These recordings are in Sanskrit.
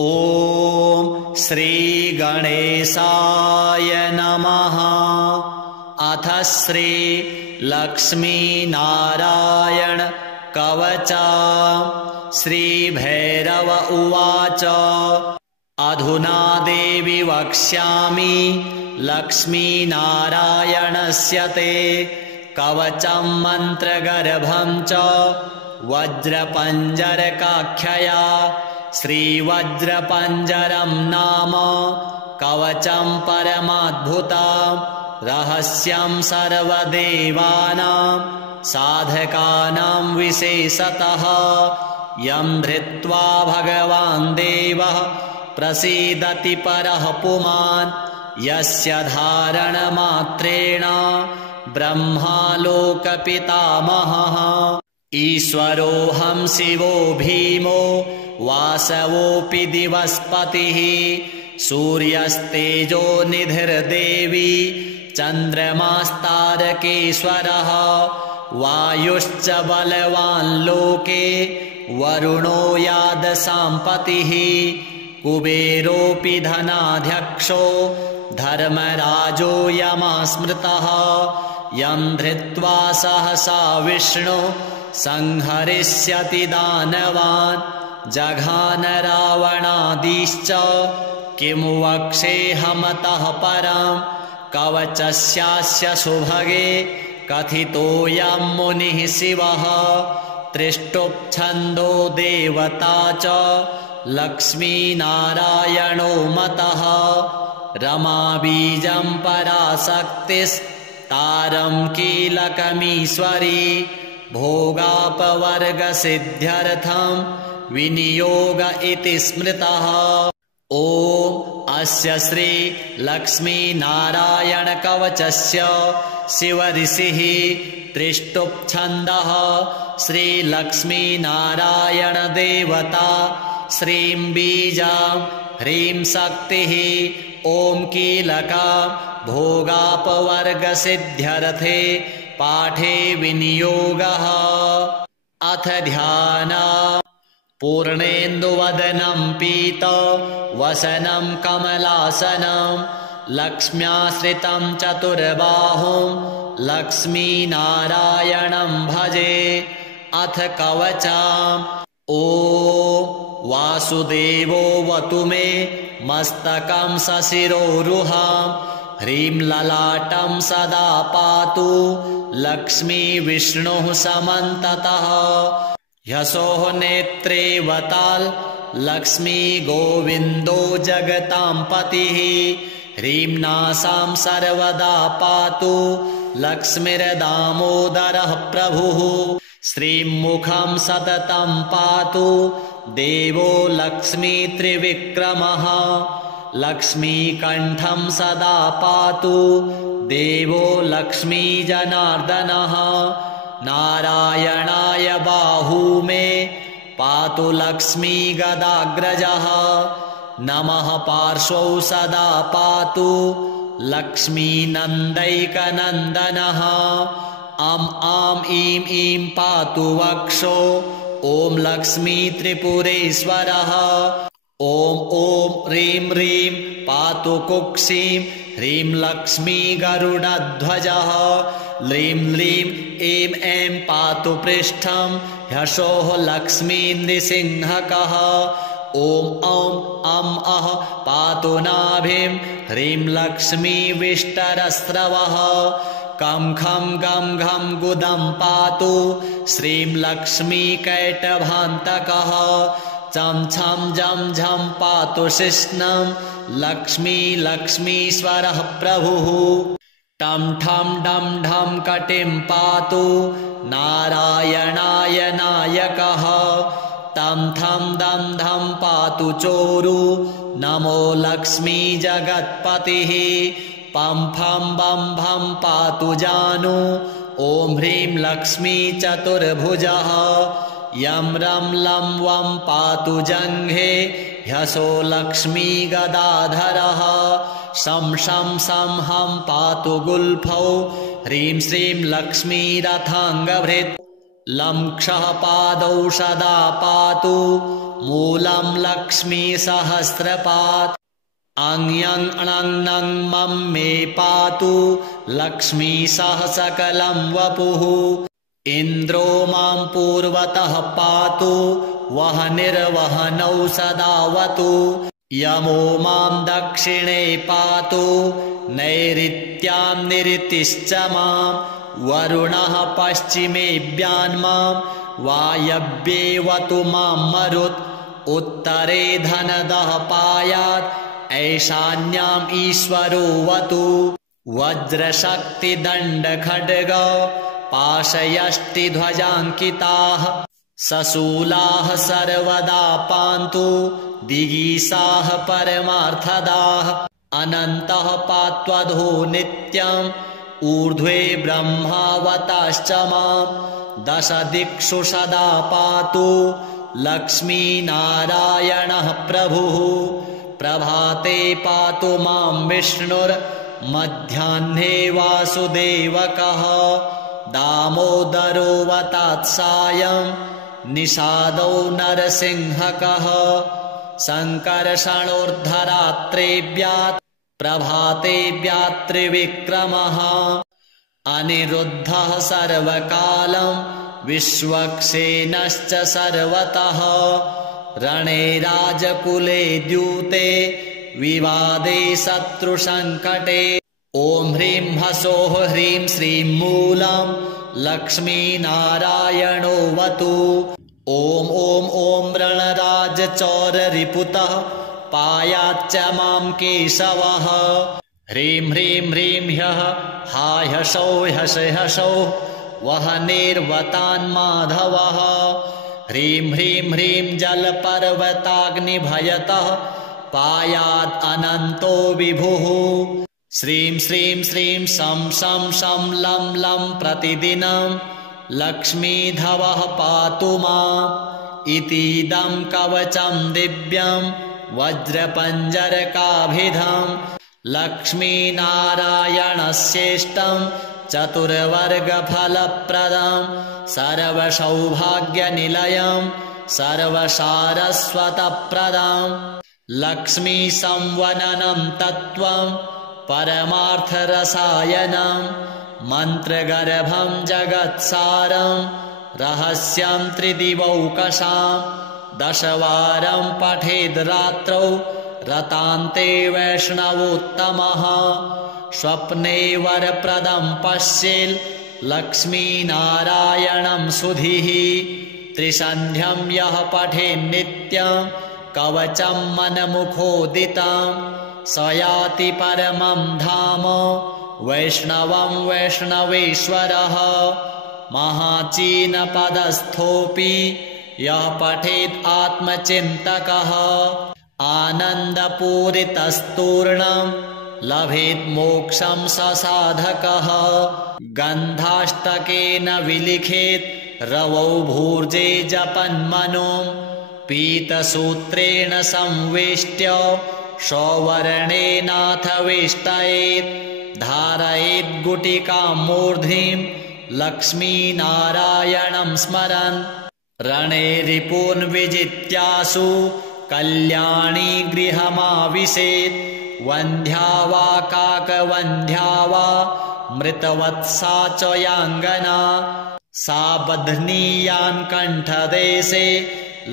ॐ श्री गणेशाय नमः। अथ श्री लक्ष्मी नारायण कवचा। श्री भैरव उवाच अधुना देवी वक्ष्यामि लक्ष्मी नारायणस्य ते कवचं मन्त्रगर्भं च वज्रपञ्जरकाख्यया। श्रीवज्रपञ्जरं नाम कवचं परमाद्भुतं रहस्यं सर्वदेवानां साधकानां विशेषतः यं धृत्वा भगवान् देवः प्रसीदति परः पुमान् यस्य धारणमात्रेण ब्रह्मा लोकपितामहः। ईश्वरोऽहं शिवो भीमो वासवोऽपि दिवस्पतिः सूर्यस्तेजो निधिर्देवी चन्द्रमास्तारकेश्वरः वायुश्च बलवान् लोके वरुणो यादसाम्पतिः कुबेरोऽपि धनाध्यक्षो धर्मराजो यमस्मृतः यं धृत्वा सहसा विष्णु संहरिष्यति दानवान् जघान रावणादिश्च किं वक्ष्येऽहमतः परं कवचस्यास्य सुभगे कथितोऽयं मुनिः शिवः त्रिष्टुप्छन्दो देवता च लक्ष्मीनारायणो मतः रमा बीजं पराशक्तिस्तारं कीलकमीश्वरी भोगापवर्गसिद्ध्यर्थं विनियोग इति स्मृतः। ॐ अस्य श्री लक्ष्मीनारायण कवचस्य शिवऋषिः त्रिष्टुप्छन्दः श्री लक्ष्मीनारायण देवता श्रीं बीजां ह्रीं शक्तिः ॐ कीलका भोगापवर्गसिद्ध्यर्थे पाठे विनियोगः। अथ ध्याना पूर्णेन्दुवदनं पीतवसनं कमलासनं लक्ष्म्याश्रितं चतुर्बाहुं लक्ष्मीनारायणं भजे। अथ कवचम् ॐ वासुदेवोऽवतु मे मस्तकं सशिरोरुहं ह्रीं ललाटं सदा पातु लक्ष्मी विष्णुः समन्ततः यशोः नेत्रे वताल लक्ष्मी गोविन्दो जगतां पतिः ह्रीं नासां सर्वदा पातु लक्ष्मीर्दामोदरः प्रभुः श्रीं मुखं सततं पातु देवो लक्ष्मी त्रिविक्रमः लक्ष्मीकण्ठं सदा पातु देवो लक्ष्मी जनार्दनः नारायणाय बाहू मे पातु लक्ष्मी गदाग्रजः नमः पार्श्वौ सदा पातु लक्ष्मी नन्दैकनन्दनः अं आं ईं ईं पातु वक्षो ॐ लक्ष्मी त्रिपुरेश्वरः ॐ ॐ ह्रीं ह्रीं पातु कुक्षिं ह्रीं लक्ष्मी गरुडध्वजः ह्रीं ह्रीं ऐं ऐं पातु पृष्ठं ह्यशोः लक्ष्मी नृसिंहकः ॐ औं अं अः पातु नाभिं ह्रीं लक्ष्मी विष्टरस्रवः कं खं गं घं गुदं पातु श्रीं लक्ष्मी कैटभान्तकः चं छं जं झं पातु शिश्नं लक्ष्मी लक्ष्मीश्वरः प्रभुः टं ठं डं ढं कटिं पातु नारायणाय नायकः तं थं दं धं पातु चोरु नमो लक्ष्मी जगत्पतिः पं फं बं भं पातु जानु ॐ ह्रीं लक्ष्मी चतुर्भुजः यं रं लं वं पातु जङ्घे ह्यसो लक्ष्मी गदाधरः शं शं सं हं पातु गुल्फौ ह्रीं श्रीं लक्ष्मी रथाङ्गभृत् लं क्षः पादौ सदा पातु मूलं लक्ष्मी सहस्रपात् अङ्यं णं मं मे पातु लक्ष्मी सह सकलं वपुः इन्द्रो मां पूर्वतः पातु वह निर्वहनौ सदावतु यमो मां दक्षिणे पातु नैऋत्यां निरतिश्च मां वरुणः पश्चिमेऽभ्यान्मां वायव्येवतु मां मरुत् उत्तरे धनदः पायात् ऐशान्याम् ईश्वरो वतु वज्रशक्तिदण्डखड्ग पाशयष्टिध्वजाङ्किताः सशूलाः सर्वदा पान्तु दिगीसाः परमार्थदाः अनन्तः पात्वधो नित्यम् ऊर्ध्वे ब्रह्मावताश्च मां दश दिक्षु सदा पातु लक्ष्मीनारायणः प्रभुः प्रभाते पातु मां विष्णुर्मध्याह्ने वासुदेवकः दामोदरोऽवतात्सायं निषादौ नरसिंहकः सङ्कर्षणोर्धरात्रेभ्यात् प्रभातेभ्यात् त्रिविक्रमः अनिरुद्धः सर्वकालं विश्वक्सेनश्च सर्वतः रणे राजकुले द्यूते विवादे शत्रुसङ्कटे ॐ ह्रीं ह्सौः ह्रीं श्रीं मूलं लक्ष्मीनारायणो वतु ॐ ॐ ॐ रणराजचौररिपुतः पायाच्च मां केशवः ह्रीं ह्रीं ह्रीं ह्यः हा ह्सौ ह्सौ वहनेर्वतान् माधवः ह्रीं ह्रीं ह्रीं जलपर्वताग्निभयतः पायात् अनन्तो विभुः श्रीं श्रीं श्रीं शं शं शं लं लं प्रतिदिनं लक्ष्मीधवः पातु माम् इतीदं कवचं दिव्यं वज्रपञ्जरकाभिधं लक्ष्मीनारायणस्येष्टं चतुर्वर्गफलप्रदं सर्वसौभाग्यनिलयं सर्वसारस्वतप्रदं लक्ष्मीसंवननं तत्त्वं परमार्थरसायनं मन्त्रगर्भं जगत्सारं रहस्यं त्रिदिवौकसां दशवारं पठेद् रात्रौ रतान्ते वैष्णवोत्तमः स्वप्ने वरप्रदं पश्येल् लक्ष्मीनारायणं सुधीः त्रिसन्ध्यं यः पठेन्नित्यं कवचं मनमुखोदितं स याति परमं धाम वैष्णवं वैष्णवेश्वरः महाचीनपदस्थोऽपि यः पठेत् आत्मचिन्तकः आनन्दपूरितस्तूर्णं लभेत् मोक्षं स साधकः गन्धाष्टकेन विलिखेत् रवौ भूर्जे जपन्मनुं पीतसूत्रेण संवेष्ट्य सौवर्णेनाथ वेष्टयेत् धारयेत् गुटिकां मूर्ध्निं लक्ष्मीनारायणं स्मरन् रणे रिपून् विजित्यासु कल्याणी गृहमाविशेत् वन्ध्या वा काकवन्ध्या वा मृतवत्सा च याङ्गना सा बध्नीयान् कण्ठदेशे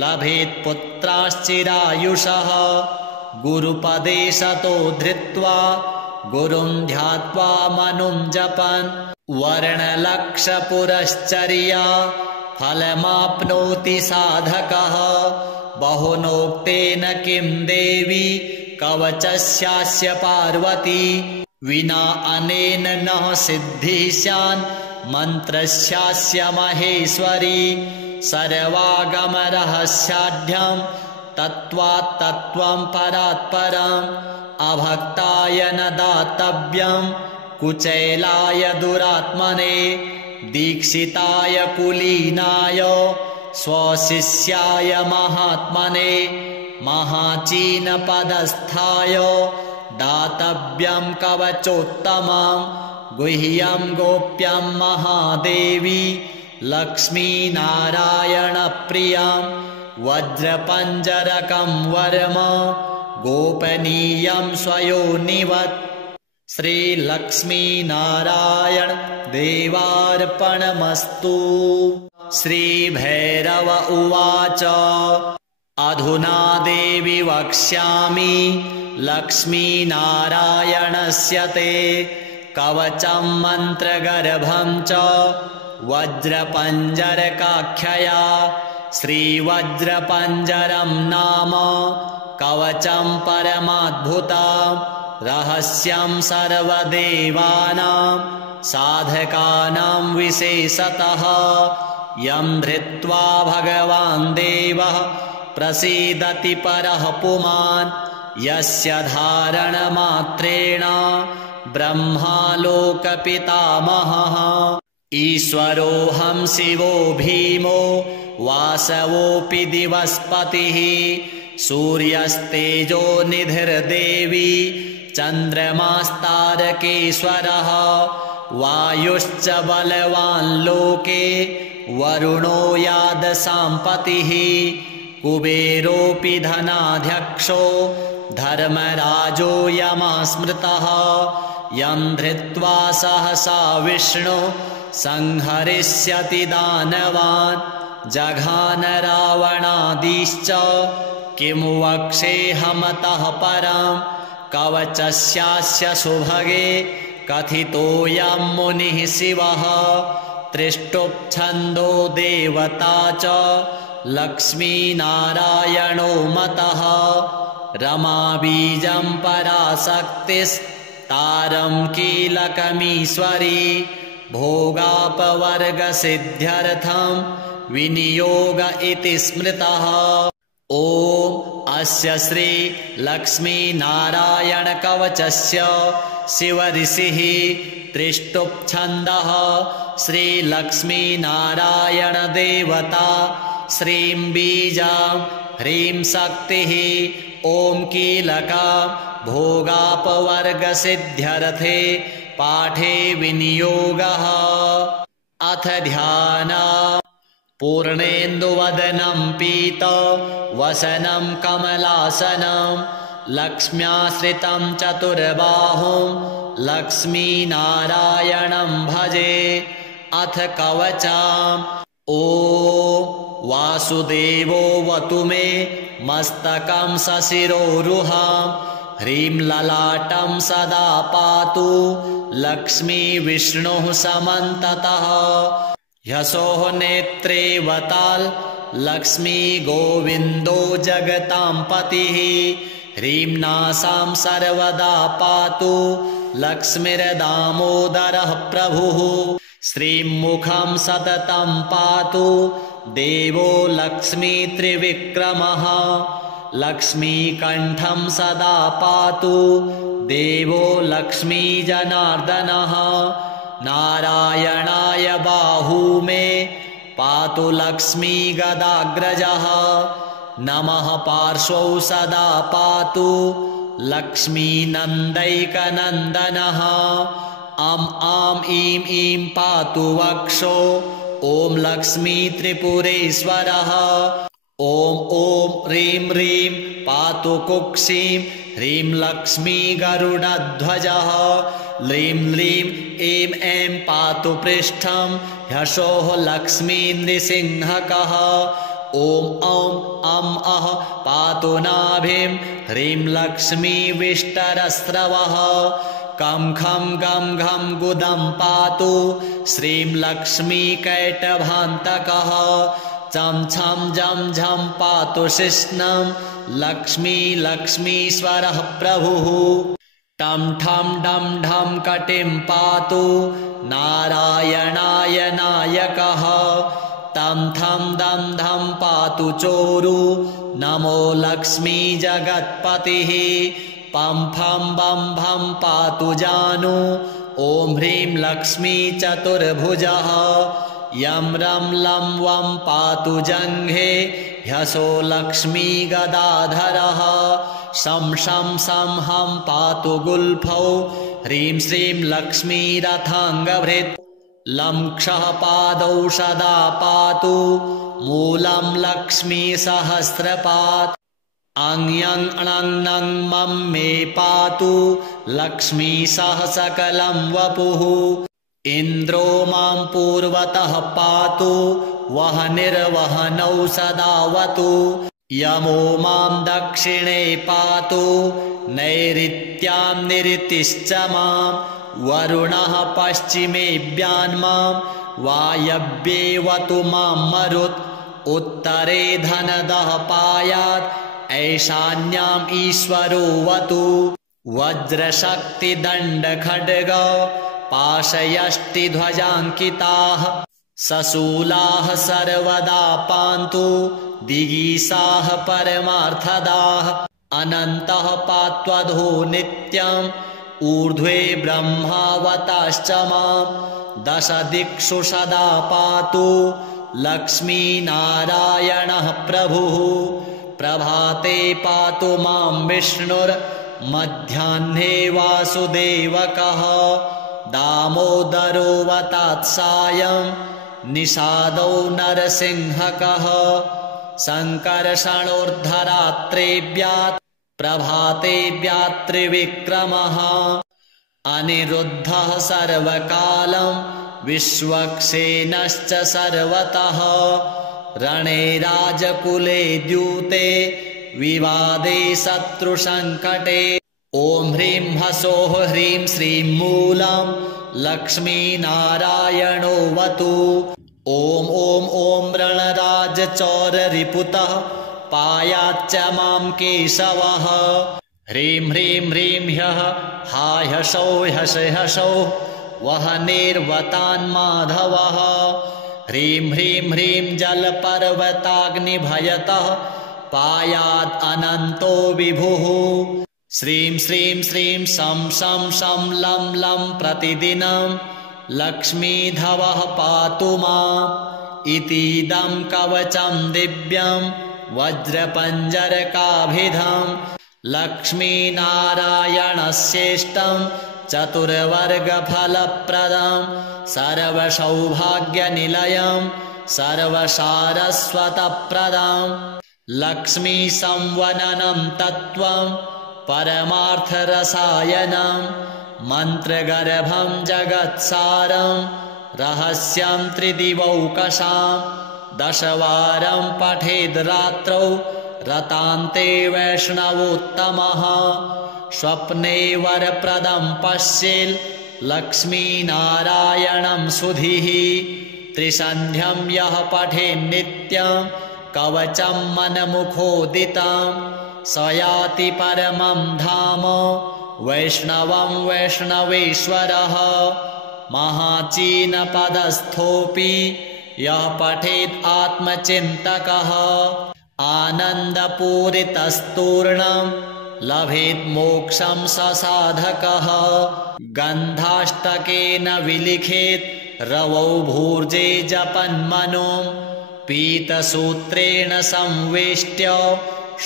लभेत् पुत्राश्चिरायुषः गुरुपदे सतो धृत्वा गुरुं ध्यात्वा मनुं जपन् वर्णलक्षपुरश्चर्या फलमाप्नोति साधकः बहुनोक्तेन किं देवी कवचस्यास्य पार्वती विना अनेन न सिद्धिः स्यान् मन्त्रस्यास्य महेश्वरी सर्वागमरहस्याढ्यं तत्त्वात् तत्त्वं परात् परम् अभक्ताय न दातव्यं कुचैलाय दुरात्मने दीक्षिताय कुलीनाय स्वशिष्याय महात्मने महाचीनपदस्थाय दातव्यं कवचोत्तमं गुह्यं गोप्यं महादेवी लक्ष्मीनारायणप्रियं वज्रपञ्जरकं वर्म गोपनीयं स्वयोनिवत् श्रीलक्ष्मीनारायण देवार्पणमस्तु। श्रीभैरव उवाच अधुना देवि वक्ष्यामि लक्ष्मीनारायणस्य ते कवचं मन्त्रगर्भं च वज्रपञ्जरकाख्यया। श्रीवज्रपञ्जरं नाम कवचं परमाद्भुतं रहस्यं सर्वदेवानां साधकानां विशेषतः यं धृत्वा भगवान् देवः प्रसीदति परः पुमान् यस्य धारणमात्रेण ब्रह्मालोकपितामहः। ईश्वरोऽहं शिवो भीमो वासवोऽपि दिवस्पतिः सूर्यस्तेजो निधिर्देवी चन्द्रमास्तारकेश्वरः वायुश्च बलवान् लोके वरुणो यादसाम्पतिः कुबेरोऽपि धनाध्यक्षो धर्मराजो यमस्मृतः यं धृत्वा सहसा विष्णु संहरिष्यति दानवान् जघान रावणादिश्च किं वक्ष्येऽहमतः परं कवचस्यास्य सुभगे कथितोऽयं मुनिः शिवः त्रिष्टुप्छन्दो देवता च लक्ष्मीनारायणो मतः रमाबीजं पराशक्तिस्तारं कीलकमीश्वरी भोगापवर्गसिद्ध्यर्थं विनियोग इति स्मृतः। ॐ अस्य श्री लक्ष्मीनारायणकवचस्य शिवऋषिः त्रिष्टुप्छन्दः श्रीलक्ष्मीनारायणदेवता श्रीं बीजां ह्रीं शक्तिः ॐ कीलका भोगापवर्गसिद्ध्यर्थे पाठे विनियोगः। अथ ध्यान पूर्णेन्दुवदनं पीतवसनं कमलासनं लक्ष्म्याश्रितं चतुर्बाहुं लक्ष्मीनारायणं भजे। अथ कवचम् ॐ वासुदेवोऽवतु मे मस्तकं सशिरोरुहं ह्रीं ललाटं सदा पातु लक्ष्मी विष्णुः समन्ततः ह्यसोः नेत्रे वताल् लक्ष्मी गोविन्दो जगतां पतिः ह्रीं नासां सर्वदा पातु लक्ष्मीर्दामोदरः प्रभुः श्रीं मुखं सततं पातु देवो लक्ष्मी त्रिविक्रमः लक्ष्मीकण्ठं सदा पातु देवो लक्ष्मी जनार्दनः नारायणाय बाहू मे पातु लक्ष्मी गदाग्रजः नमः पार्श्वौ सदा पातु लक्ष्मी नन्दैकनन्दनः आं ईं ईं पातु वक्षो ॐ लक्ष्मी त्रिपुरेश्वरः ॐ ह्रीं ह्रीं पातु कुक्षिं ह्रीं लक्ष्मी गरुडध्वजः ह्रीं ह्रीं ऐं ऐं पातु पृष्ठं ह्यशोः लक्ष्मी नृसिंहकः ॐ अः पातु नाभिं ह्रीं लक्ष्मी विष्टरस्रवः कं खं गं घं गुदं पातु श्रीं लक्ष्मी कैटभान्तकः चं छं जं झं पातु शिष्णं लक्ष्मी लक्ष्मीश्वरः प्रभुः टं ठं डं ढं कटिं पातु नारायणाय नायकः तं थं दं धं पातु चोरु नमो लक्ष्मी जगत्पतिः पं फं बं भं पातु जानु ॐ ह्रीं लक्ष्मी चतुर्भुजः यं रं लं वं पातु जङ्घे ह्यसो लक्ष्मी गदाधरः शं शं सं हं पातु गुल्फौ ह्रीं श्रीं लक्ष्मी रथाङ्गभृत् लं क्षः पादौ सदा पातु मूलं लक्ष्मी सहस्रपात् अङ्यं अणं मं मे पातु लक्ष्मी सह सकलं वपुः इन्द्रो मां पूर्वतः पातु वहनिर्वहनौ सदावतु यमो मां दक्षिणे पातु नैऋत्यां निऋतिश्च मां वरुणः पश्चिमेऽभ्यान्मां वायव्येवतु मां मरुत् उत्तरे धनदः पायात् ऐशान्याम् ईश्वरो वतु वज्रशक्तिदण्डखड्ग पाशयष्टिध्वजाङ्किताः सशूलाः सर्वदा पान्तु दिगीसाः परमार्थदाः अनन्तः पात्वधो नित्यम् ऊर्ध्वे ब्रह्मावताश्च मां दश दिक्षु सदा पातु लक्ष्मीनारायणः प्रभुः प्रभाते पातु मां विष्णुर्मध्याह्ने वासुदेवकः दामोदरोऽवतात् सायं निषादौ नरसिंहकः सङ्कर्षणोर्धरात्रेभ्यात् प्रभातेभ्यात् त्रिविक्रमः अनिरुद्धः सर्वकालं विश्वक्सेनश्च सर्वतः रणे राजकुले द्यूते विवादे शत्रुसङ्कटे ॐ ह्रीं ह्सौः ह्रीं श्रीं मूलं लक्ष्मीनारायणो वतु ॐ ॐ ॐ रणराजचौररिपुतः पायाच्च मां केशवः ह्रीं ह्रीं ह्रीं ह्यः हा ह्सौ ह्यश ह्सौ वहनिर्वतान्माधवः ह्रीं ह्रीं ह्रीं जलपर्वताग्निभयतः पायात् अनन्तो विभुः श्रीं श्रीं श्रीं शं शं शं लं लं प्रतिदिनं लक्ष्मीधवः पातु माम् इतीदं कवचं दिव्यं वज्रपञ्जरकाभिधं लक्ष्मीनारायणस्येष्टं चतुर्वर्गफलप्रदं सर्वसौभाग्यनिलयं सर्वसारस्वतप्रदं लक्ष्मीसंवननं तत्त्वं परमार्थरसायनं मन्त्रगर्भं जगत्सारं रहस्यं त्रिदिवौकसां दशवारं पठेद् रात्रौ रतान्ते वैष्णवोत्तमः स्वप्ने वरप्रदं पश्येल् लक्ष्मीनारायणं सुधीः त्रिसन्ध्यं यः पठेन्नित्यं कवचं मनमुखोदितं स याति परमं धाम वैष्णवं वैष्णवेश्वरः महाचीनपदस्थोऽपि यः पठेत् आत्मचिन्तकः आनन्दपूरितस्तूर्णं लभेत् मोक्षं स साधकः गन्धाष्टकेन विलिखेत् रवौ भूर्जे जपन्मनुं पीतसूत्रेण संवेष्ट्य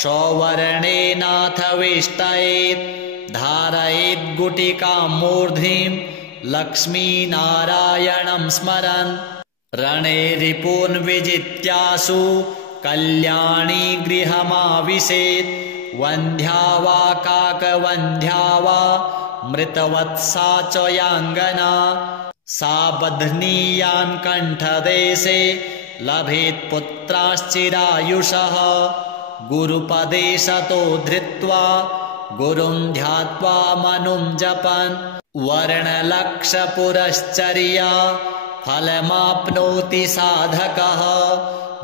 सौवर्णेनाथ वेष्टयेत् धारयेत् गुटिकां मूर्ध्निं लक्ष्मीनारायणं स्मरन् रणे रिपून् विजित्यासु कल्याणी गृहमाविशेत् वन्ध्या वा काकवन्ध्या वा मृतवत्सा च याङ्गना सा बध्नीयान् कण्ठदेशे लभेत् पुत्राश्चिरायुषः गुरुपदे सतो धृत्वा गुरुं ध्यात्वा मनुं जपन् वर्णलक्षपुरश्चर्या फलमाप्नोति साधकः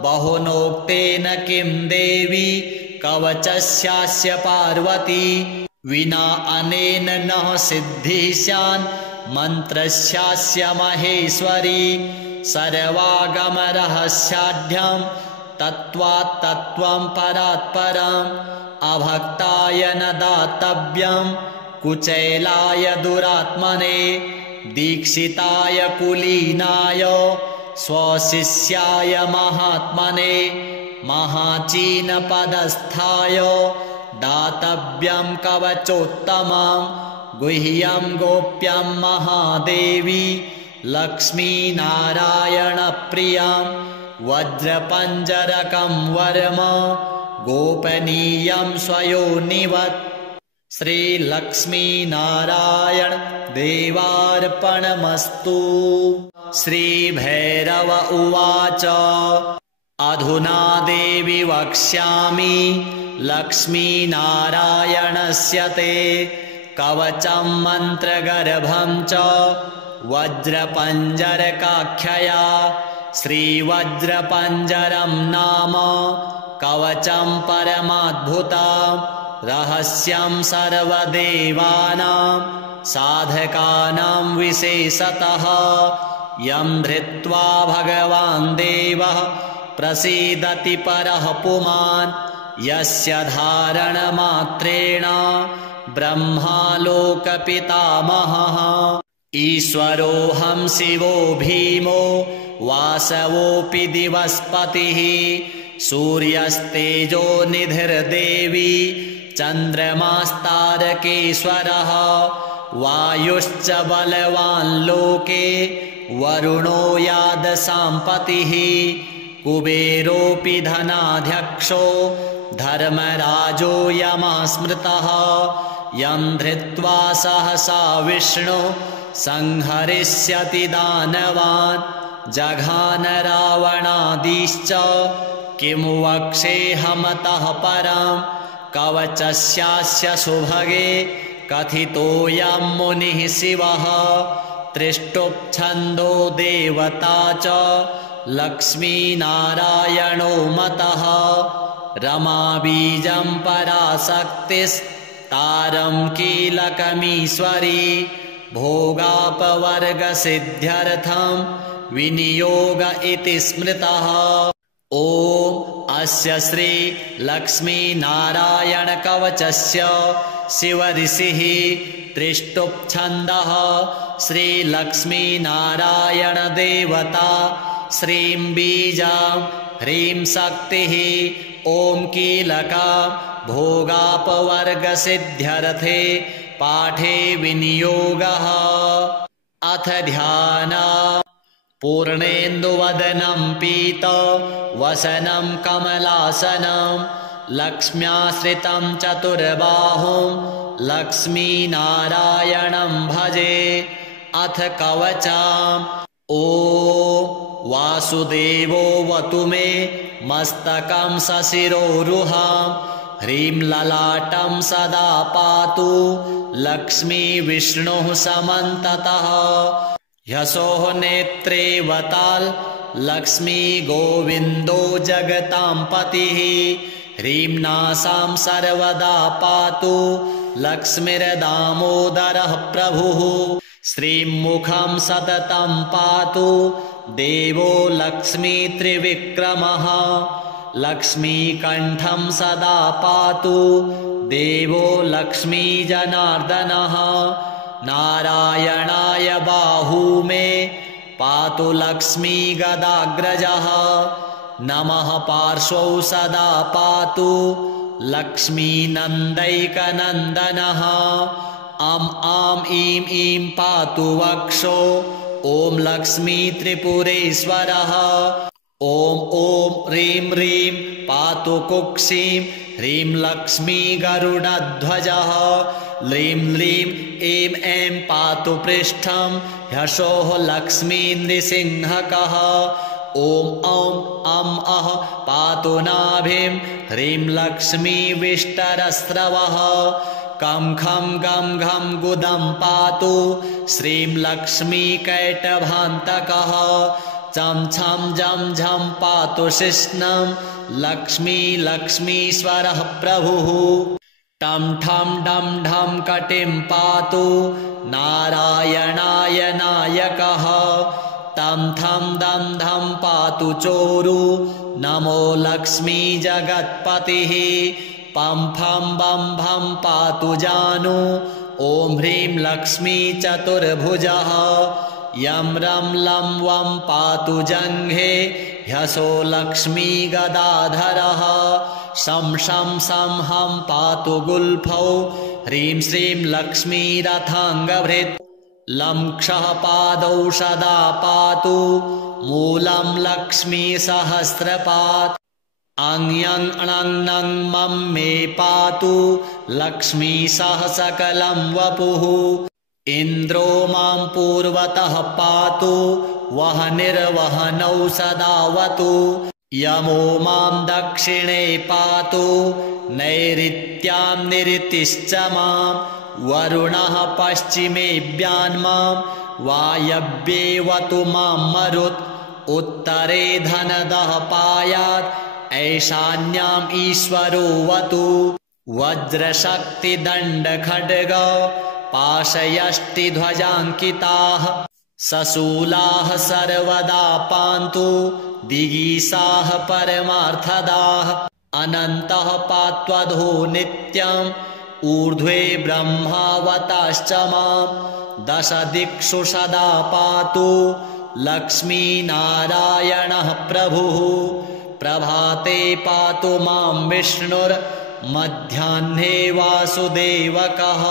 बहुनोक्तेन किं देवी कवचस्यास्य पार्वती विना अनेन न सिद्धिः स्यान् मन्त्रस्यास्य महेश्वरी सर्वागमरहस्याढ्यं तत्त्वात् तत्त्वं परात् परम् अभक्ताय न दातव्यं कुचैलाय दुरात्मने दीक्षिताय कुलीनाय स्वशिष्याय महात्मने महाचीनपदस्थाय दातव्यं कवचोत्तमं गुह्यं गोप्यं महादेवी लक्ष्मीनारायणप्रियं वज्रपञ्जरकं वर्म गोपनीयं स्वयोनिवत् श्रीलक्ष्मीनारायण देवार्पणमस्तु। श्रीभैरव उवाच अधुना देवि वक्ष्यामि लक्ष्मीनारायणस्य ते कवचं मन्त्रगर्भं च वज्रपञ्जरकाख्यया। श्रीवज्रपञ्जरं नाम कवचं परमाद्भुतं रहस्यं सर्वदेवानां साधकानां विशेषतः यं धृत्वा भगवान् देवः प्रसीदति परः पुमान् यस्य धारणमात्रेण ब्रह्मालोकपितामहः। ईश्वरोऽहं शिवो भीमो वासवोऽपि दिवस्पतिः सूर्यस्तेजो निधिर्देवी चन्द्रमास्तारकेश्वरः वायुश्च बलवान् लोके वरुणो यादसाम्पतिः कुबेरोऽपि धनाध्यक्षो धर्मराजो यमस्मृतः यं धृत्वा सहसा विष्णु संहरिष्यति दानवान् जघान रावणादिश्च किं वक्ष्येऽहमतः परं कवचस्यास्य सुभगे कथितोऽयं मुनिः शिवः त्रिष्टुप्छन्दो देवता च लक्ष्मीनारायणो मतः रमाबीजं पराशक्तिस्तारं कीलकमीश्वरी भोगापवर्गसिद्ध्यर्थं विनियोग इति स्मृतः। ॐ अस्य श्री लक्ष्मीनारायणकवचस्य शिवऋषिः त्रिष्टुप्छन्दः श्रीलक्ष्मीनारायणदेवता श्रीं बीजां ह्रीं शक्तिः ॐ कीलका भोगापवर्गसिद्ध्यर्थे पाठे विनियोगः। अथ ध्यान पूर्णेन्दुवदनं पीतवसनं कमलासनं लक्ष्म्याश्रितं चतुर्बाहुं लक्ष्मीनारायणं भजे। अथ कवचम् ॐ वासुदेवोऽवतु मे मस्तकं सशिरोरुहां ह्रीं ललाटं सदा पातु लक्ष्मीविष्णुः समन्ततः ह्यसोः नेत्रे वताल् लक्ष्मी गोविन्दो जगतां पतिः ह्रीं नासां सर्वदा पातु लक्ष्मीर्दामोदरः प्रभुः श्रीं मुखं सततं पातु देवो लक्ष्मी त्रिविक्रमः लक्ष्मीकण्ठं सदा पातु देवो लक्ष्मी जनार्दनः नारायणाय बाहू मे पातु लक्ष्मी गदाग्रजः नमः पार्श्वौ सदा पातु लक्ष्मी नन्दैकनन्दनः आं ईं ईं पातु वक्षो ॐ लक्ष्मी त्रिपुरेश्वरः ॐ ह्रीं ह्रीं पातु कुक्षिं ह्रीं लक्ष्मी गरुडध्वजः ह्रीं ह्रीं ऐं ऐं पातु पृष्ठं ह्यशोः लक्ष्मी नृसिंहकः ॐ पातु नाभिं ह्रीं लक्ष्मी विष्टरस्रवः कं खं गं घं गुदं पातु श्रीं लक्ष्मी कैटभान्तकः चं छं जं झं पातु शिश्नं लक्ष्मी लक्ष्मीश्वरः प्रभुः टं ठं डं ढं कटिं पातु नारायणाय नायकः तं थं दं धं पातु चोरु नमो लक्ष्मी जगत्पतिः पं फं बं भं पातु जानु ॐ ह्रीं लक्ष्मी चतुर्भुजः यं रं लं वं पातु जङ्घे ह्यसो लक्ष्मी गदाधरः शं शं सं हं पातु गुल्फौ ह्रीं श्रीं लक्ष्मी रथाङ्गभृत् लं क्षः पादौ सदा पातु मूलं लक्ष्मी सहस्रपात् अङ्यं अणङ् मं मे पातु लक्ष्मी सह सकलं वपुः इन्द्रो मां पूर्वतः पातु वहनिर्वहनौ सदावतु यमो मां दक्षिणे पातु नैऋत्यां निऋतिश्च मां वरुणः पश्चिमेऽभ्यान्मां वायव्येवतु मां मरुत् उत्तरे धनदः पायात् ऐशान्याम् ईश्वरो वतु वज्रशक्तिदण्डखड्ग पाशयष्टिध्वजाङ्किताः सशूलाः सर्वदा पान्तु दिगीसाः परमार्थदाः अनन्तः पात्वधो नित्यम् ऊर्ध्वे ब्रह्मावताश्च मां दश दिक्षु सदा पातु लक्ष्मीनारायणः प्रभुः प्रभाते पातु मां विष्णुर्मध्याह्ने वासुदेवकः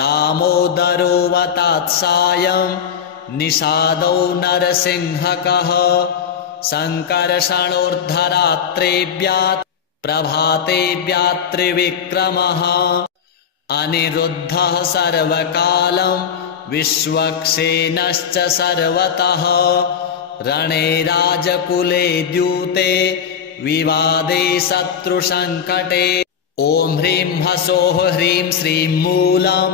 दामोदरोऽवतात् सायं निषादौ नरसिंहकः सङ्कर्षणोर्धरात्रेभ्यात् प्रभातेभ्यात् त्रिविक्रमः अनिरुद्धः सर्वकालं विश्वक्सेनश्च सर्वतः रणे राजकुले द्यूते विवादे शत्रुसङ्कटे ॐ ह्रीं ह्सौः ह्रीं श्रीं मूलं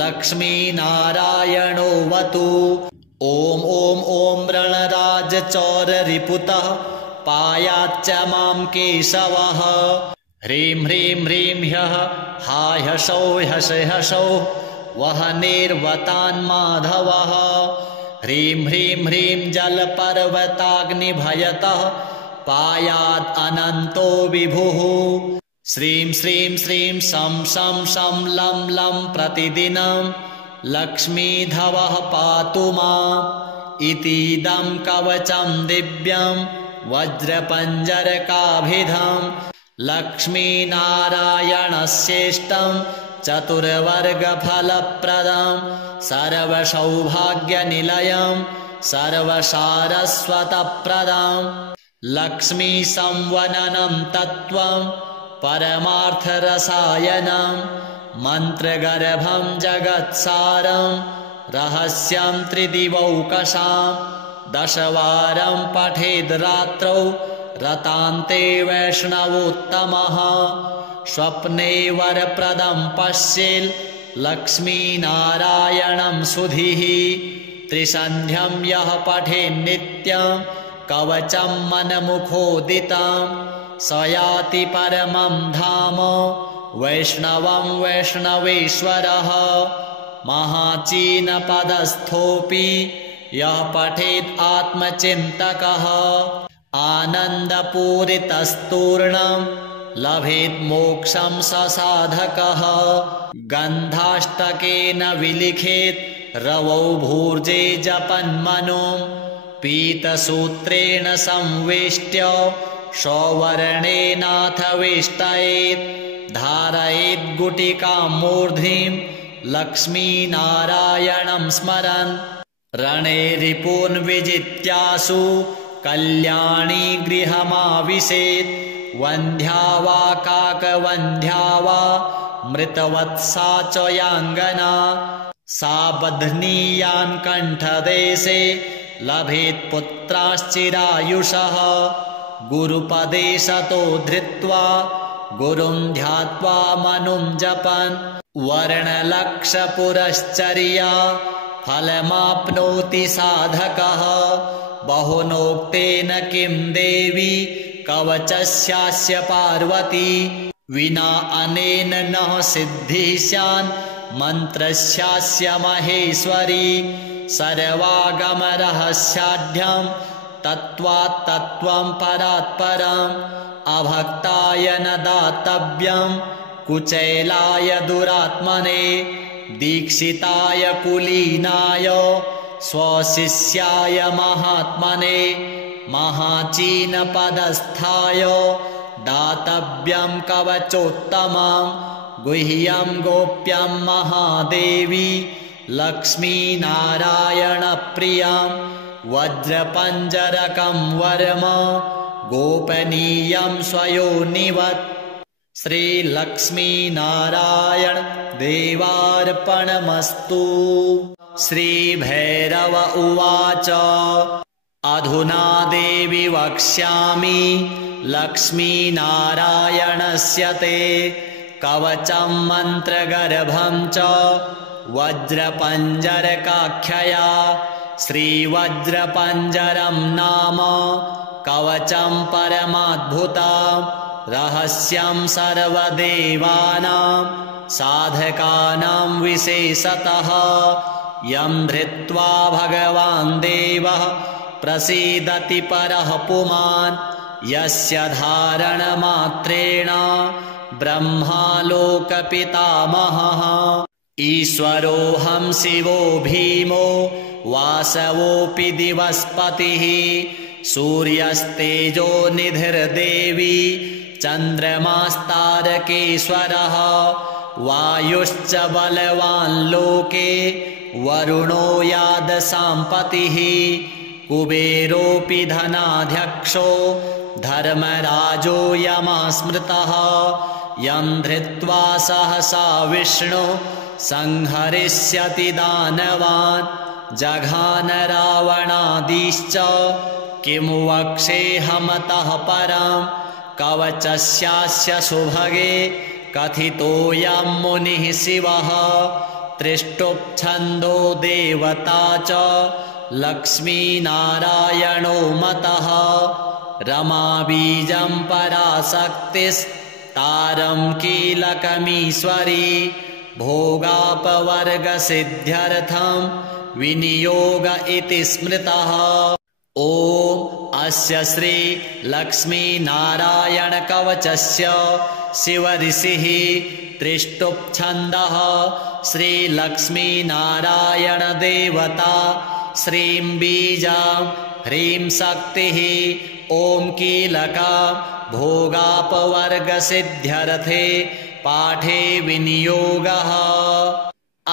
लक्ष्मीनारायणो वतु ॐ ॐ ॐ रणराजचौररिपुतः पायाच्च मां केशवः ह्रीं ह्रीं ह्रीं ह्यः हा ह्सौः ह्सौः वहनेर्वतान्माधवः ह्रीं ह्रीं ह्रीं जलपर्वताग्निभयतः पायात् अनन्तो विभुः श्रीं श्रीं श्रीं शं शं शं लं लं प्रतिदिनं लक्ष्मीधवः पातु माम् इतीदं कवचं दिव्यं वज्रपञ्जरकाभिधं लक्ष्मीनारायणस्येष्टं चतुर्वर्गफलप्रदं सर्वसौभाग्यनिलयं सर्वसारस्वतप्रदं लक्ष्मीसंवननं तत्त्वं परमार्थरसायनं मन्त्रगर्भं जगत्सारं रहस्यं त्रिदिवौकसां दशवारं पठेद् रात्रौ रतान्ते वैष्णवोत्तमः स्वप्ने वरप्रदं पश्येल् लक्ष्मीनारायणं सुधीः त्रिसन्ध्यं यः पठेन्नित्यं कवचं मनमुखोदितं स याति परमं धाम वैष्णवं वैष्णवेश्वरः महाचीनपदस्थोऽपि यः पठेत् आत्मचिन्तकः आनन्दपूरितस्तूर्णं लभेत् मोक्षं स साधकः गन्धाष्टकेन विलिखेत् रवौ भूर्जे जपन्मनो पीतसूत्रेण संवेष्ट्य सौवर्णेनाथ वेष्टयेत् धारयेत् गुटिकां मूर्ध्निं लक्ष्मीनारायणं स्मरन् रणे रिपून् विजित्यासु कल्याणी गृहमाविशेत् वन्ध्या वा काकवन्ध्या वा मृतवत्सा च याङ्गना सा बध्नीयान् कण्ठदेशे लभेत् पुत्राश्चिरायुषः गुरुपदे सतो धृत्वा गुरुं ध्यात्वा मनुं जपन् वर्णलक्षपुरश्चर्या फलमाप्नोति साधकः बहुनोक्तेन किं देवी कवचस्यास्य पार्वती विना अनेन न सिद्धिः स्यान् मन्त्रस्यास्य महेश्वरी सर्वागमरहस्याढ्यं तत्त्वात् तत्त्वं परात् परम् अभक्ताय न दातव्यं कुचैलाय दुरात्मने दीक्षिताय कुलीनाय स्वशिष्याय महात्मने महाचीनपदस्थाय दातव्यं कवचोत्तमं गुह्यं गोप्यं महादेवी लक्ष्मीनारायणप्रियं वज्रपञ्जरकं वर्म गोपनीयं स्वयोनिवत्। श्रीलक्ष्मीनारायण देवार्पणमस्तु। श्रीभैरव उवाच अधुना देवि वक्ष्यामि लक्ष्मीनारायणस्य ते कवचं मन्त्रगर्भं च वज्रपञ्जरकाख्यया। श्रीवज्रपञ्जरं नाम कवचं परमाद्भुतं रहस्यं सर्वदेवानां साधकानां विशेषतः यं धृत्वा भगवान् देवः प्रसीदति परः पुमान् यस्य धारणमात्रेण ब्रह्मालोकपितामहः। ईश्वरोऽहं शिवो भीमो वासवोऽपि दिवस्पतिः सूर्यस्तेजो निधिर्देवी चन्द्रमास्तारकेश्वरः वायुश्च बलवान् लोके वरुणो यादसाम्पतिः कुबेरोऽपि धनाध्यक्षो धर्मराजो यमस्मृतः यं धृत्वा सहसा विष्णु संहरिष्यति दानवान् जघान रावणादिश्च किं वक्ष्येऽहमतः परं कवचस्यास्य सुभगे कथितोऽयं मुनिः शिवः त्रिष्टुप्छन्दो देवता च लक्ष्मीनारायणो मतः रमा बीजं पराशक्तिस्तारं कीलकमीश्वरी भोगापवर्गसिद्ध्यर्थं विनियोग इति स्मृतः। ॐ अस्य श्री लक्ष्मीनारायणकवचस्य शिवऋषिः त्रिष्टुप्छन्दः श्रीलक्ष्मीनारायणदेवता श्रीं बीजां ह्रीं शक्तिः ॐ कीलका भोगापवर्गसिद्ध्यर्थे पाठे विनियोगः।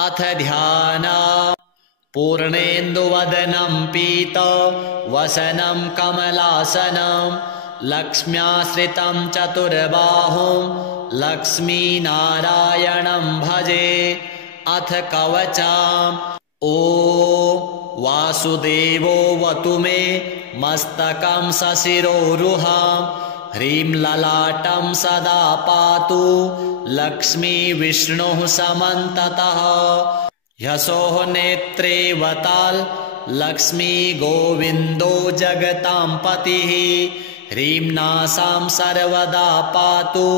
अथ ध्यानम्। पूर्णेन्दुवदनं पीतवसनं कमलासनं लक्ष्म्याश्रितं चतुर्बाहुं लक्ष्मीनारायणं भजे। अथ कवचम्। ॐ वासुदेवो वतु मे मस्तकं सशिरोरुहं ह्रीं ललाटं सदा पातु लक्ष्मी विष्णुः समन्ततः यशोः नेत्रे वताल लक्ष्मी गोविन्दो जगतां पतिः ह्रीं नासां सर्वदा पातु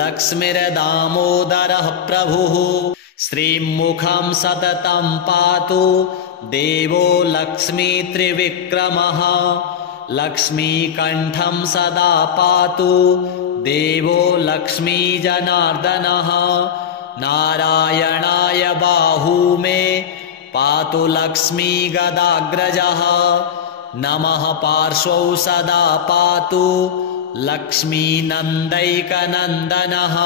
लक्ष्मीर्दामोदरः प्रभुः श्रीं मुखं सततं पातु देवो लक्ष्मी त्रिविक्रमः लक्ष्मीकण्ठं सदा पातु देवो लक्ष्मी जनार्दनः नारायणाय बाहू मे पातु लक्ष्मी गदाग्रजः नमः पार्श्वौ सदा पातु लक्ष्मी नन्दैकनन्दनः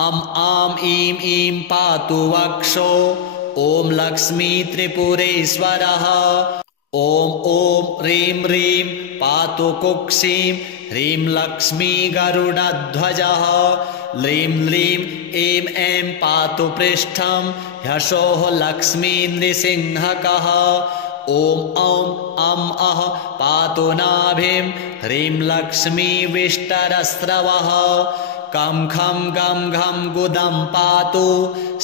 आं ईं ईं पातु वक्षो ॐ लक्ष्मी त्रिपुरेश्वरः ॐ ह्रीं ह्रीं पातु कुक्षिं ह्रीं लक्ष्मी गरुडध्वजः ह्रीं ह्रीं ऐं ऐं पातु पृष्ठं ह्यशोः लक्ष्मी नृसिंहकः ॐ अं पातु नाभिं ह्रीं लक्ष्मी विष्टरस्रवः कं खं गं घं गुदं पातु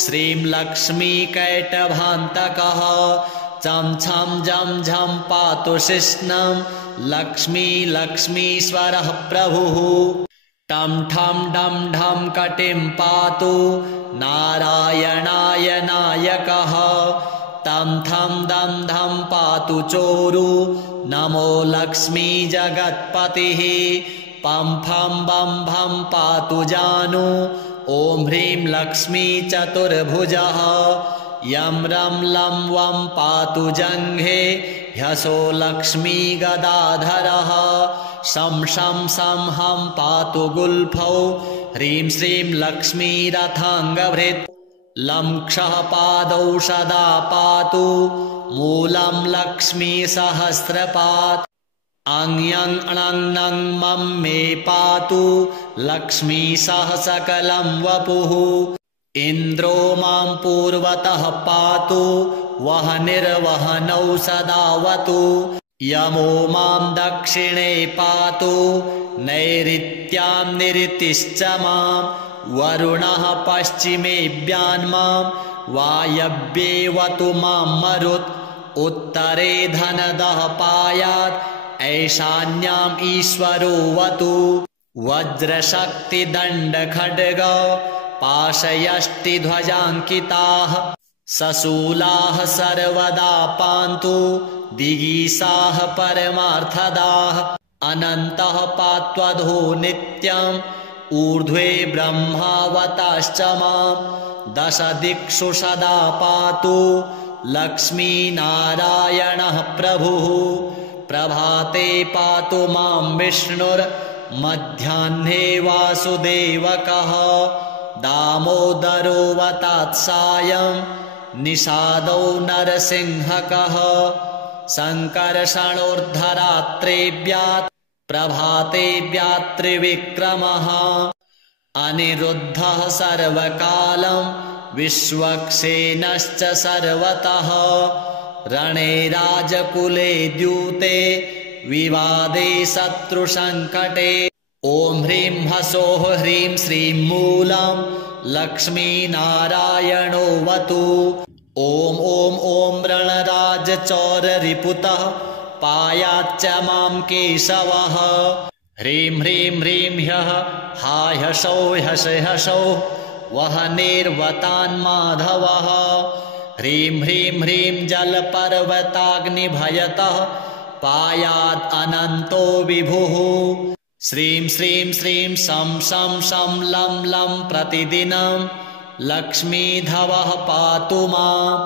श्रीं लक्ष्मी कैटभान्तकः चं छं जं झं पातु शिश्नं लक्ष्मी लक्ष्मीश्वरः प्रभुः टं ठं डं ढं कटिं पातु नारायणाय नायकः तं थं दं धं पातु चोरु नमो लक्ष्मी जगत्पतिः पं फं बं भं पातु जानु ॐ ह्रीं लक्ष्मी चतुर्भुजः यं रं लं वं पातु जङ्घे ह्यसो लक्ष्मी गदाधरः शं शं सं हं पातु गुल्फौ ह्रीं श्रीं लक्ष्मी रथाङ्गभृत् लङ्क्षः पादौ सदा पातु मूलं लक्ष्मीसहस्रपात् अङ्यं अणङ् मं मे पातु लक्ष्मीसह सकलं वपुः इन्द्रो मां पूर्वतः पातु वह्निर्वहनौ सदावतु यमो मां दक्षिणे पातु नैऋत्यां निरतिश्च मां वरुणः पश्चिमेऽभ्यान्मां वायव्येवतु मां मरुत् उत्तरे धनदः पायात् ऐशान्याम् ईश्वरोऽवतु वज्रशक्तिदण्डखड्ग पाशयष्टिध्वजाङ्किताः सशूलाः सर्वदा पान्तु दिगीषाः परमार्थदाः अनन्तः पात्वधो नित्यम् ऊर्ध्वे ब्रह्मावताश्च मां दश दिक्षु सदा पातु लक्ष्मीनारायणः प्रभुः प्रभाते पातु मां विष्णुर्मध्याह्ने वासुदेवकः दामोदरोऽवतात् सायं निषादौ नरसिंहकः सङ्कर्षणोर्धरात्रेभ्यात् प्रभातेभ्यात् त्रिविक्रमः अनिरुद्धः सर्वकालं विश्वक्सेनश्च सर्वतः रणे राजकुले द्यूते विवादे शत्रुसङ्कटे ॐ ह्रीं ह्सौः ह्रीं श्रीं मूलं लक्ष्मीनारायणोऽवतु ॐ ॐ ॐ रणराजचौररिपुतः पायाच्च मां केशवः ह्रीं ह्रीं ह्रीं ह्यः हा ह्सौः ह्सौः वह्निर्वतान्माधवः ह्रीं ह्रीं ह्रीं जलपर्वताग्निभयतः पायात् अनन्तो विभुः श्रीं श्रीं श्रीं शं शं शं लं लं प्रतिदिनं लक्ष्मीधवः पातु माम्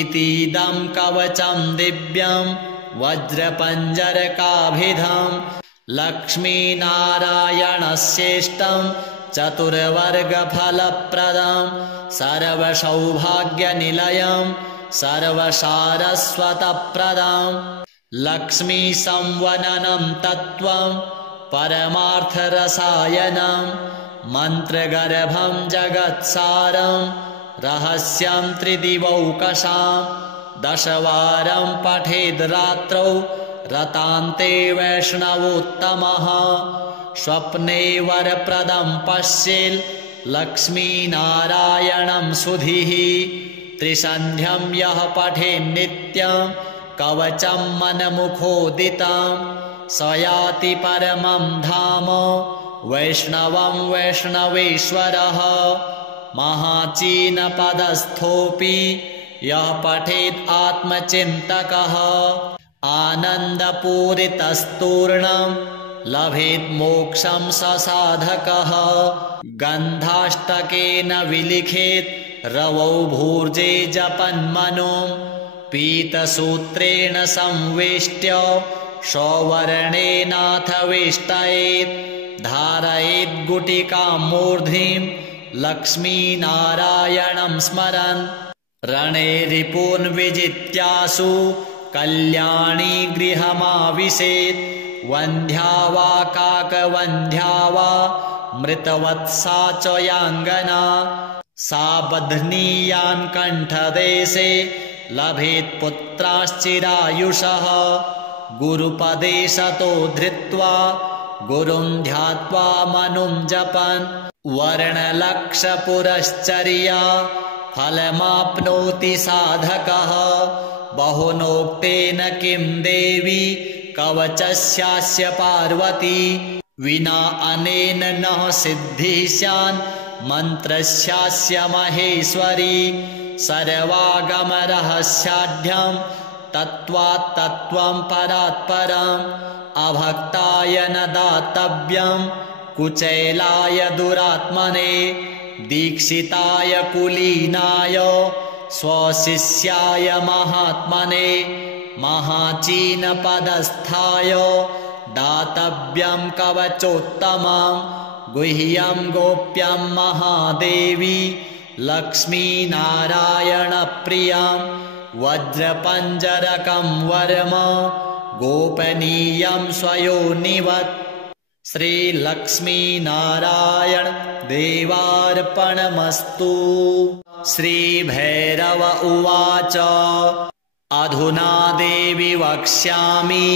इतीदं कवचं दिव्यं वज्रपञ्जरकाभिधं लक्ष्मीनारायणस्येष्टं चतुर्वर्गफलप्रदं सर्वसौभाग्यनिलयं सर्वसारस्वतप्रदं लक्ष्मीसंवननं तत्त्वं परमार्थरसायनं मन्त्रगर्भं जगत्सारं रहस्यं त्रिदिवौकसां दशवारं पठेद् रात्रौ रतान्ते वैष्णवोत्तमः स्वप्ने वरप्रदं पश्येत् लक्ष्मीनारायणं सुधीः त्रिसन्ध्यं यः पठेन्नित्यं कवचं मनमुखोदितं स याति परमं धाम वैष्णवं वैष्णवेश्वरः महाचीनपदस्थोऽपि यः पठेत् आत्मचिन्तकः आनन्दपूरितस्तूर्णं लभेत् मोक्षं स साधकः गन्धाष्टकेन विलिखेत् रवौ भूर्जे जपन्मनुं पीतसूत्रेण संवेष्ट्य सौवर्णेनाथ वेष्टयेत् धारयेत् गुटिकां मूर्ध्निं लक्ष्मीनारायणं स्मरन् रणे रिपून् विजित्यासु कल्याणी गृहमाविशेत् वन्ध्या वा काकवन्ध्या वा मृतवत्सा च याङ्गना सा बध्नीयान् कण्ठदेशे लभेत् पुत्राश्चिरायुषः गुरुपदे सतो धृत्वा गुरुं ध्यात्वा मनुं जपन् वर्णलक्षपुरश्चर्या फलमाप्नोति साधकः बहुनोक्तेन किं देवी कवचस्यास्य पार्वती विना अनेन न सिद्धिः स्यान् मन्त्रस्यास्य महेश्वरी सर्वागमरहस्याढ्यं तत्त्वात् तत्त्वं परात् परम् अभक्ताय न दातव्यं कुचैलाय दुरात्मने दीक्षिताय कुलीनाय स्वशिष्याय महात्मने महाचीनपदस्थाय दातव्यं कवचोत्तमं गुह्यं गोप्यं महादेवी लक्ष्मीनारायणप्रियां वज्रपञ्जरकं वर्म गोपनीयं स्वयोनिवत् श्रीलक्ष्मीनारायण देवार्पणमस्तु। श्रीभैरव उवाच अधुना देवि वक्ष्यामि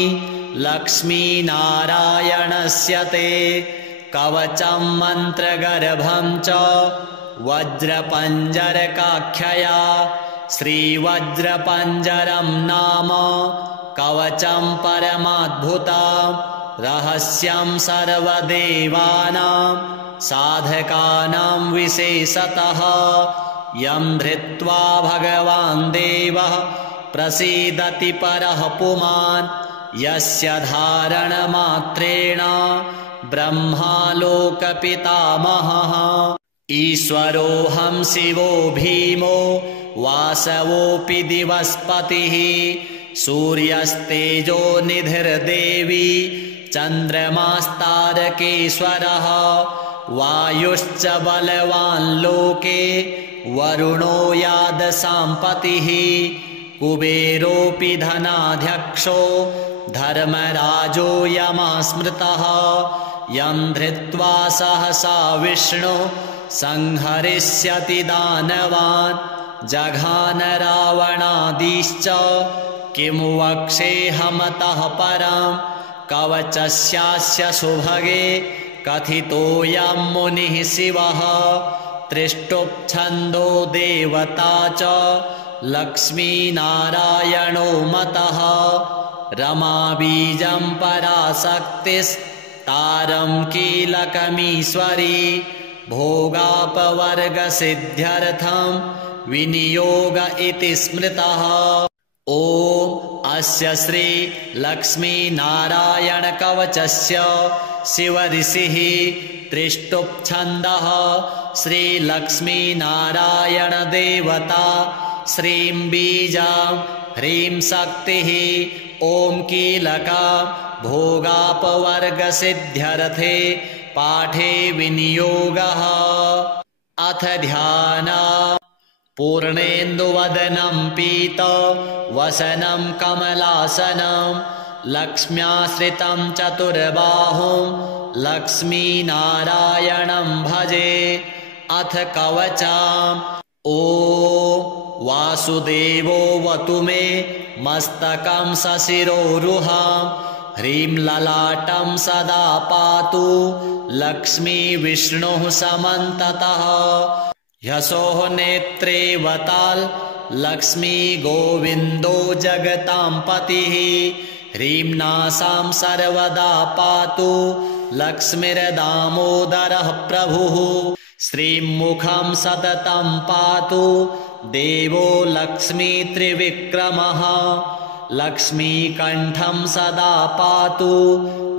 लक्ष्मीनारायणस्य ते कवचं मन्त्रगर्भं च वज्रपञ्जरकाख्यया। श्रीवज्रपञ्जरं नाम कवचं परमाद्भुतं रहस्यं सर्वदेवानां साधकानां विशेषतः यं धृत्वा भगवान् देवः प्रसीदति परः पुमान् यस्य धारणमात्रेण ब्रह्मालोकपितामहः। ईश्वरोऽहं शिवो भीमो वासवोऽपि दिवस्पतिः सूर्यस्तेजो निधिर्देवी चन्द्रमास्तारकेश्वरः वायुश्च बलवान् लोके वरुणो यादसाम्पतिः कुबेरोऽपि धनाध्यक्षो धर्मराजो यमस्मृतः यं धृत्वा सहसा विष्णु संहरिष्यति दानवान् जघान रावणादिश्च किं वक्ष्येऽहमतः परं कवचस्यास्य सुभगे कथितोऽयं मुनिः शिवः त्रिष्टुप्छन्दो देवता च लक्ष्मीनारायणो मतः रमाबीजं पराशक्तिस्तारं कीलकमीश्वरी भोगापवर्गसिद्ध्यर्थं विनियोग इति स्मृतः। ॐ अस्य श्री लक्ष्मीनारायणकवचस्य शिवऋषिः त्रिष्टुप्छन्दः श्रीलक्ष्मीनारायणदेवता श्रीं बीजां ह्रीं शक्तिः ॐ कीलका भोगापवर्गसिद्ध्यर्थे पाठे विनियोगः। अथ ध्यान पूर्णेन्दुवदनं पीतवसनं कमलासनं लक्ष्म्याश्रितं चतुर्बाहुं लक्ष्मीनारायणं भजे। अथ कवचम् ॐ वासुदेवो वतु मे मस्तकं सशिरोरुहां ह्रीं ललाटं सदा पातु लक्ष्मी विष्णुः समन्ततः ह्यसोः नेत्रे वताल लक्ष्मी गोविन्दो जगतां पतिः ह्रीं नासां सर्वदा पातु लक्ष्मीर्दामोदरः प्रभुः श्रीं मुखं सततं पातु देवो लक्ष्मी त्रिविक्रमः लक्ष्मीकण्ठं सदा पातु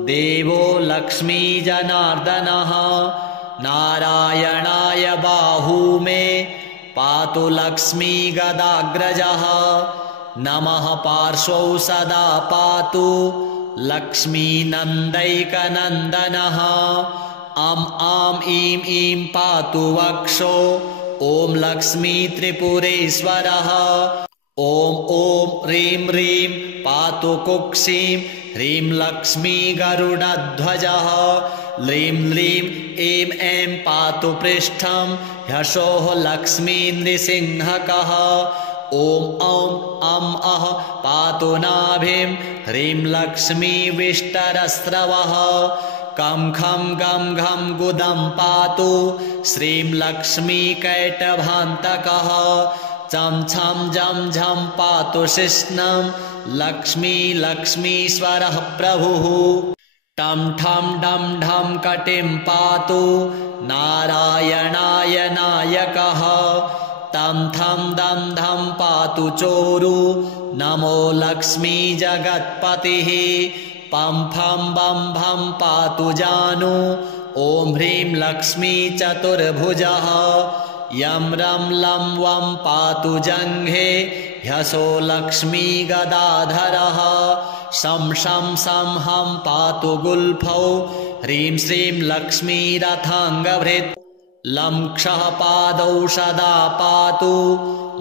देवो लक्ष्मी जनार्दनः नारायणाय बाहू मे पातु लक्ष्मी गदाग्रजः नमः पार्श्वौ सदा पातु लक्ष्मी नन्दैकनन्दनः आं ईं ईं पातु वक्षो ॐ लक्ष्मी त्रिपुरेश्वरः ॐ ह्रीं ह्रीं पातु कुक्षिं ह्रीं लक्ष्मी गरुडध्वजः ह्रीं ह्रीं ऐं ऐं पातु पृष्ठं ह्यसोः लक्ष्मी नृसिंहकः ॐ पातु नाभिं ह्रीं लक्ष्मी विष्टरस्रवः कं खं गं घं गुदं पातु श्रीं लक्ष्मी कैटभान्तकः चं छं जं झं पातु शिश्नं लक्ष्मी लक्ष्मीश्वरः प्रभुः टं ठं डं ढं कटिं पातु नारायणाय नायकः तं थं दं धं पातु चोरु नमो लक्ष्मी जगत्पतिः पं फं बं भं पातु जानु ॐ ह्रीं लक्ष्मी चतुर्भुजः यं रं लं वं पातु जङ्घे ह्यसो लक्ष्मी गदाधरः शं शं सं हं पातु गुल्फौ ह्रीं श्रीं लक्ष्मी रथाङ्गभृत् लङ्क्षः पादौ सदा पातु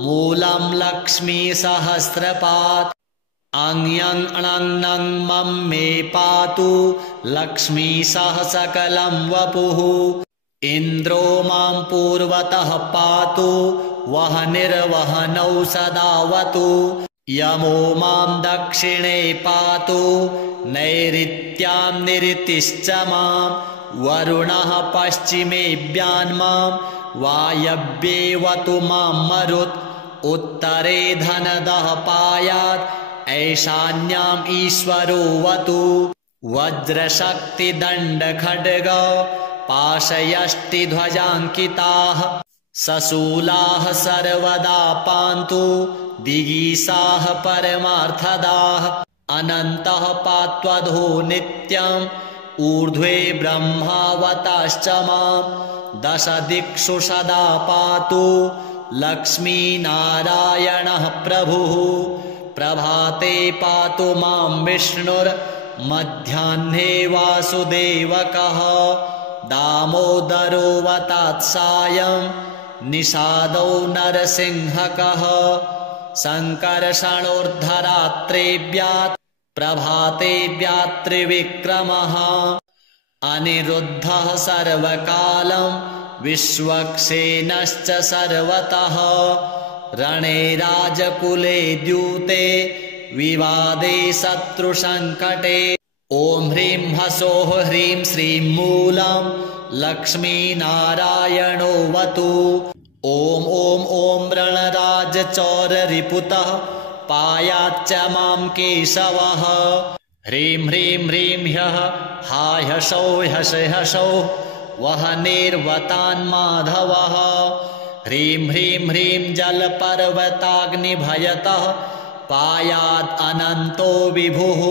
मूलं लक्ष्मीसहस्रपात् अङ्यं अणङ् मं मे पातु लक्ष्मीसह सकलं वपुः इन्द्रो मां पूर्वतः पातु वह्निर्वहनौ सदावतु यमो मां दक्षिणे पातु नैऋत्यां निऋतिश्च मां वरुणः पश्चिमेऽभ्यान्मां वायव्येवतु मां मरुत् उत्तरे धनदः पायात् ऐशान्याम् ईश्वरो वतु वज्रशक्तिदण्डखड्ग पाशयष्टिध्वजाङ्किताः सशूलाः सर्वदा पान्तु दिगीसाः परमार्थदाः अनन्तः पात्वधो नित्यम् ऊर्ध्वे ब्रह्मावताश्च मां दश दिक्षु सदा पातु लक्ष्मीनारायणः प्रभुः प्रभाते पातु मां विष्णुर्मध्याह्ने वासुदेवकः दामोदरोऽवतात् सायं निषादौ नरसिंहकः सङ्कर्षणोर्धरात्रेभ्यात् प्रभातेभ्यात् त्रिविक्रमः अनिरुद्धः सर्वकालं विश्वक्सेनश्च सर्वतः रणे राजकुले द्यूते विवादे शत्रुसङ्कटे ॐ ह्रीं ह्सौः ह्रीं श्रीं मूलं लक्ष्मीनारायणो वतु ॐ ॐ रणराजचौररिपुतः पायाच्च मां केशवः ह्रीं ह्रीं ह्रीं ह्यः हा ह्सौः ह्सौः वह्निर्वतान्माधवः ह्रीं ह्रीं ह्रीं जलपर्वताग्निभयतः पायात् अनन्तो विभुः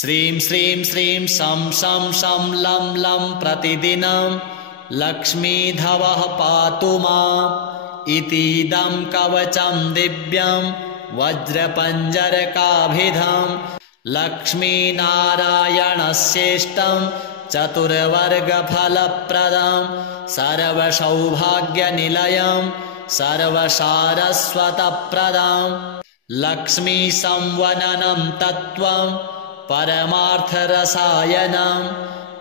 श्रीं श्रीं श्रीं शं शं शं लं लं प्रतिदिनं लक्ष्मीधवः पातु माम् इतीदं कवचं दिव्यं वज्रपञ्जरकाभिधं लक्ष्मीनारायणस्येष्टं चतुर्वर्गफलप्रदं सर्वसौभाग्यनिलयं सर्वसारस्वतप्रदं लक्ष्मीसंवननं तत्त्वं परमार्थरसायनं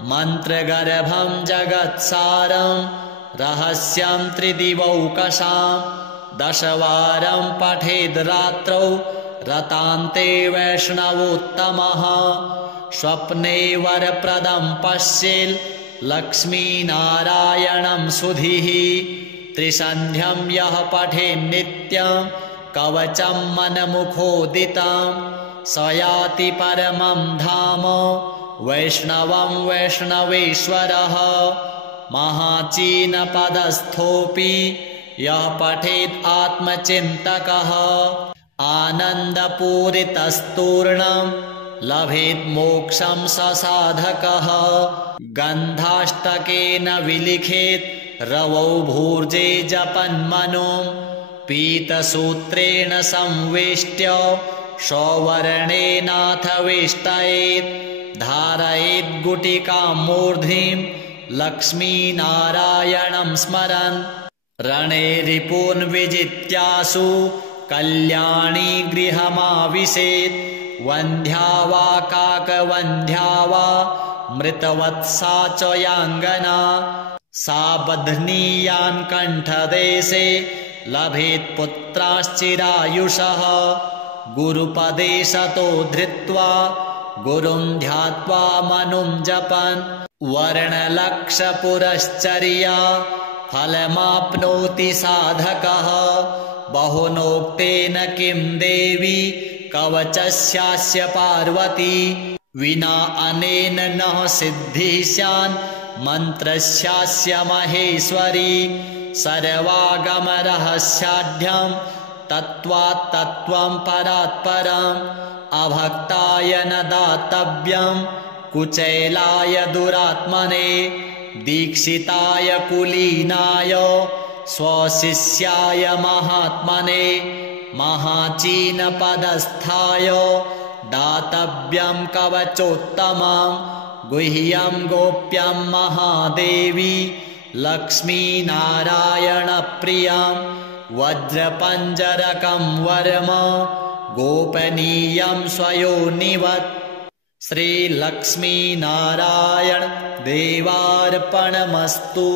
मन्त्रगर्भं जगत्सारं रहस्यं त्रिदिवौकसां दशवारं पठेद् रात्रौ रतान्ते वैष्णवोत्तमः स्वप्ने वरप्रदं पश्येल् लक्ष्मीनारायणं सुधीः त्रिसन्ध्यं यः पठेन्नित्यं कवचं मनमुखोदितं स याति परमं धाम वैष्णवं वैष्णवेश्वरः महाचीनपदस्थोऽपि यः पठेत् आत्मचिन्तकः आनन्दपूरितस्तूर्णं लभेत् मोक्षं स साधकः गन्धाष्टकेन विलिखेत् रवौ भूर्जे जपन्मनुं पीतसूत्रेण संवेष्ट्य सौवर्णेनाथ वेष्टयेत् धारयेत् गुटिकां मूर्ध्निं लक्ष्मीनारायणं स्मरन् रणे रिपून् विजित्यासु कल्याणी गृहमाविशेत् वन्ध्या वा काकवन्ध्या वा मृतवत्सा च याङ्गना सा बध्नीयान् कण्ठदेशे लभेत् पुत्राश्चिरायुषः गुरुपदे सतो धृत्वा गुरुं ध्यात्वा मनुं जपन् वर्णलक्षपुरश्चर्या फलमाप्नोति साधकः बहुनोक्तेन किं देवी कवचस्यास्य पार्वती विना अनेन न सिद्धिः स्यान् मन्त्रस्यास्य महेश्वरी सर्वागमरहस्याढ्यं तत्त्वात् तत्त्वं परात् परम् अभक्ताय न दातव्यं कुचैलाय दुरात्मने दीक्षिताय कुलीनाय स्वशिष्याय महात्मने महाचीनपदस्थाय दातव्यं कवचोत्तमं गुह्यं गोप्यं महादेवी लक्ष्मीनारायणप्रियां वज्रपञ्जरकं वरम गोपनीयं स्वयोनिवत् श्रीलक्ष्मीनारायण देवार्पणमस्तु।